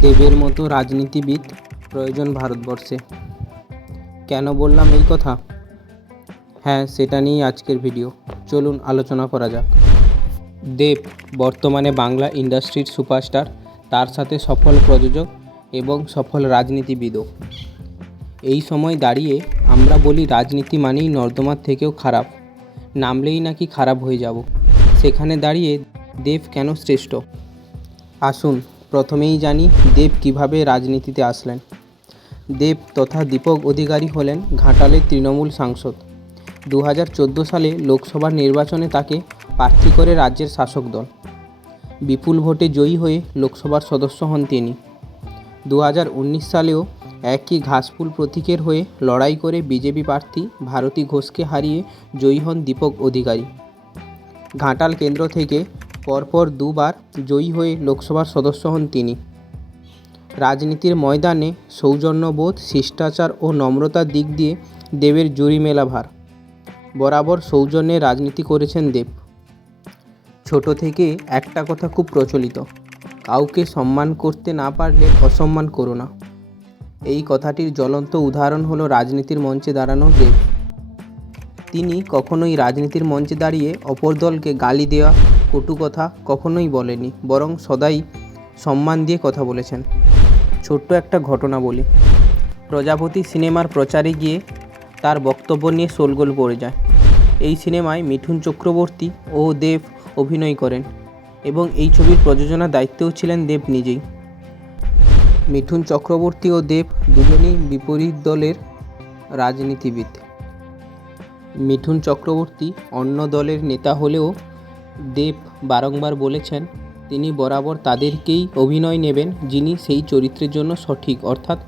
দেবের মতো রাজনীতিবিদ প্রয়োজন ভারতবর্ষে। কেন বললাম এই কথা? হ্যাঁ সেটা নিয়েই আজকের ভিডিও। চলুন আলোচনা করা যাক। দেব বর্তমানে বাংলা ইন্ডাস্ট্রির সুপারস্টার, তার সাথে সফল প্রযোজক এবং সফল রাজনীতিবিদও। এই সময় দাঁড়িয়ে আমরা বলি রাজনীতি মানেই নর্দমার থেকেও খারাপ, নামলেই নাকি খারাপ হয়ে যাব। সেখানে দাঁড়িয়ে দেব কেন শ্রেষ্ঠ? আসুন প্রথমেই জানি দেব কীভাবে রাজনীতিতে আসলেন। দেব তথা দীপক অধিকারী হলেন ঘাটালের তৃণমূল সাংসদ। দু হাজার চোদ্দ সালে লোকসভা নির্বাচনে তাকে প্রার্থী করে রাজ্যের শাসক দল। বিপুল ভোটে জয়ী হয়ে লোকসভার সদস্য হন তিনি। দু হাজার উনিশ সালেও একই ঘাসফুল প্রতীকের হয়ে লড়াই করে বিজেপি প্রার্থী ভারতী ঘোষকে হারিয়ে জয়ী হন দীপক অধিকারী। ঘাটাল কেন্দ্র থেকে পরপর দুবার জয়ী হয়ে লোকসভার সদস্য হন তিনি। রাজনীতির ময়দানে সৌজন্যবোধ, শিষ্টাচার ও নম্রতার দিক দিয়ে দেবের জুরি মেলা ভার। বরাবর সৌজন্যে রাজনীতি করেছেন দেব। ছোট থেকে একটা কথা খুব প্রচলিত, কাউকে সম্মান করতে না পারলে অসম্মান করো না। এই কথাটির জ্বলন্ত উদাহরণ হলো রাজনীতির মঞ্চে দাঁড়ানো দেব। তিনি কখনোই রাজনীতির মঞ্চে দাঁড়িয়ে অপর দলকে গালি দেওয়া, কটু কথা কখনোই বলেনি বরং সদাই সম্মান দিয়ে কথা বলেছেন। ছোট্ট একটা ঘটনা বলি। প্রজাপতি সিনেমার প্রচারে গিয়ে তার বক্তব্য নিয়ে শোলগোল পড়ে যায়। এই সিনেমায় মিঠুন চক্রবর্তী ও দেব অভিনয় করেন এবং এই ছবির প্রযোজনার দায়িত্বেও ছিলেন দেব নিজেই। মিঠুন চক্রবর্তী ও দেব দুজনেই বিপরীত দলের রাজনীতিবিদ। মিঠুন চক্রবর্তী অন্য দলের নেতা হলেও দেব বারংবার বলেছেন, তিনি বরাবর তাদেরকেই অভিনয় নেবেন যিনি সেই চরিত্রের জন্য সঠিক, অর্থাৎ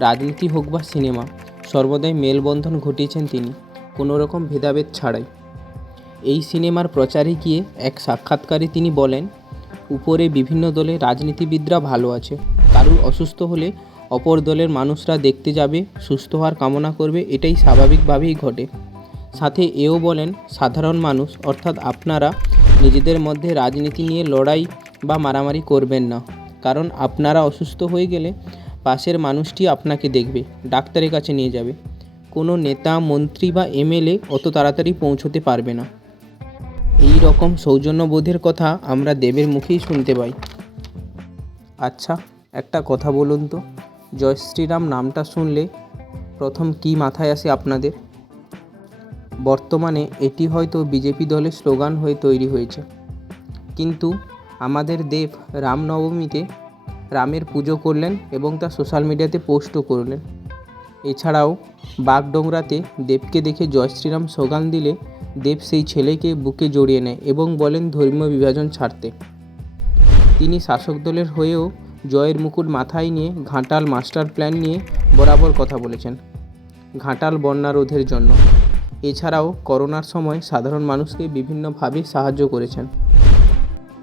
রাজনীতি হোক বা সিনেমা, সর্বদাই মেলবন্ধন ঘটিয়েছেন তিনি, কোনো রকম ভেদাভেদ ছাড়াই। এই সিনেমার প্রচারে গিয়ে এক সাক্ষাৎকারে তিনি বলেন, উপরে বিভিন্ন দলে রাজনীতিবিদরা ভালো আছে, কারুর অসুস্থ হলে অপর দলের মানুষরা দেখতে যাবে, সুস্থ হওয়ার কামনা করবে, এটাই স্বাভাবিকভাবেই ঘটে। সাথে এও বলেন, সাধারণ মানুষ, অর্থাৎ আপনারা নিজেদের মধ্যে রাজনীতি নিয়ে লড়াই বা মারামারি করবেন না। কারণ আপনারা অসুস্থ হয়ে গেলে পাশের মানুষটি আপনাকে দেখবে, ডাক্তারের কাছে নিয়ে যাবে। কোনো নেতা, মন্ত্রী বা এমএলএ অত তাড়াতাড়ি পৌঁছতে পারবে না। এই রকম সৌজন্যবোধের কথা আমরা দেবের মুখেই শুনতে পাই। আচ্ছা একটা কথা বলুন তো। জয় শ্রীরাম নামটা শুনলে প্রথম কি মাথায় আসে আপনাদের? বর্তমানে এটি হয়তো বিজেপি দলের স্লোগান হয়ে তৈরি হয়েছে। কিন্তু আমাদের দেব রামনবমীতে রামের পুজো করলেন এবং তা সোশ্যাল মিডিয়াতে পোস্টও করলেন। এছাড়াও বাগডোংরাতে দেবকে দেখে জয় শ্রীরাম স্লোগান দিলে দেব সেই ছেলেকে বুকে জড়িয়ে নেয় এবং বলেন, ধর্মীয় বিভাজন ছাড়তে। তিনি শাসক দলের হয়েও জয়ের মুকুট মাথায় নিয়ে ঘাটাল মাস্টার প্ল্যান নিয়ে বরাবর কথা বলেছেন। ঘাটাল বন্যা রোধের জন্য। এছাড়াও করোনার সময় সাধারণ মানুষকে বিভিন্নভাবে সাহায্য করেছেন।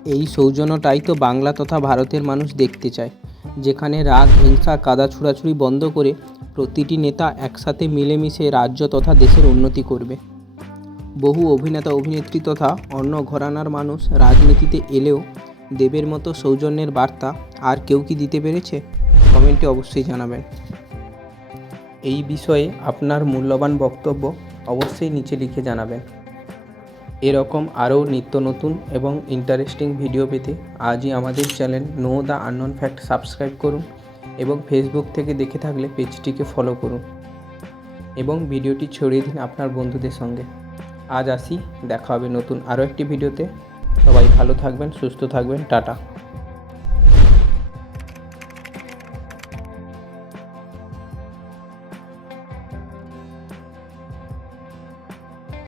এই সৌজন্যটাই তো বাংলা তথা ভারতের মানুষ দেখতে চায়, যেখানে রাগ, হিংসা, কাদা ছুড়াছুড়ি বন্ধ করে প্রতিটি নেতা একসাথে মিলেমিশে রাজ্য তথা দেশের উন্নতি করবে। বহু অভিনেতা, অভিনেত্রী তথা অন্য ঘরানার মানুষ রাজনীতিতে এলেও দেবের মতো সৌজন্যের বার্তা আর কেউ কি দিতে পেরেছে? কমেন্টে অবশ্যই জানাবেন। এই বিষয়ে আপনার মূল্যবান বক্তব্য অবশ্যই নিচে লিখে জানাবেন এরকম আরও নিত্য নতুন এবং ইন্টারেস্টিং ভিডিও পেতে আজই আমাদের channel know the unknown fact subscribe করুন এবং ফেসবুক থেকে দেখে থাকলে পেজটিকে ফলো করুন এবং ভিডিওটি ছড়িয়ে দিন আপনার বন্ধুদের সঙ্গে। আজ আসি, দেখা হবে নতুন আরও একটি ভিডিওতে সবাই ভালো থাকবেন, সুস্থ থাকবেন, টাটা।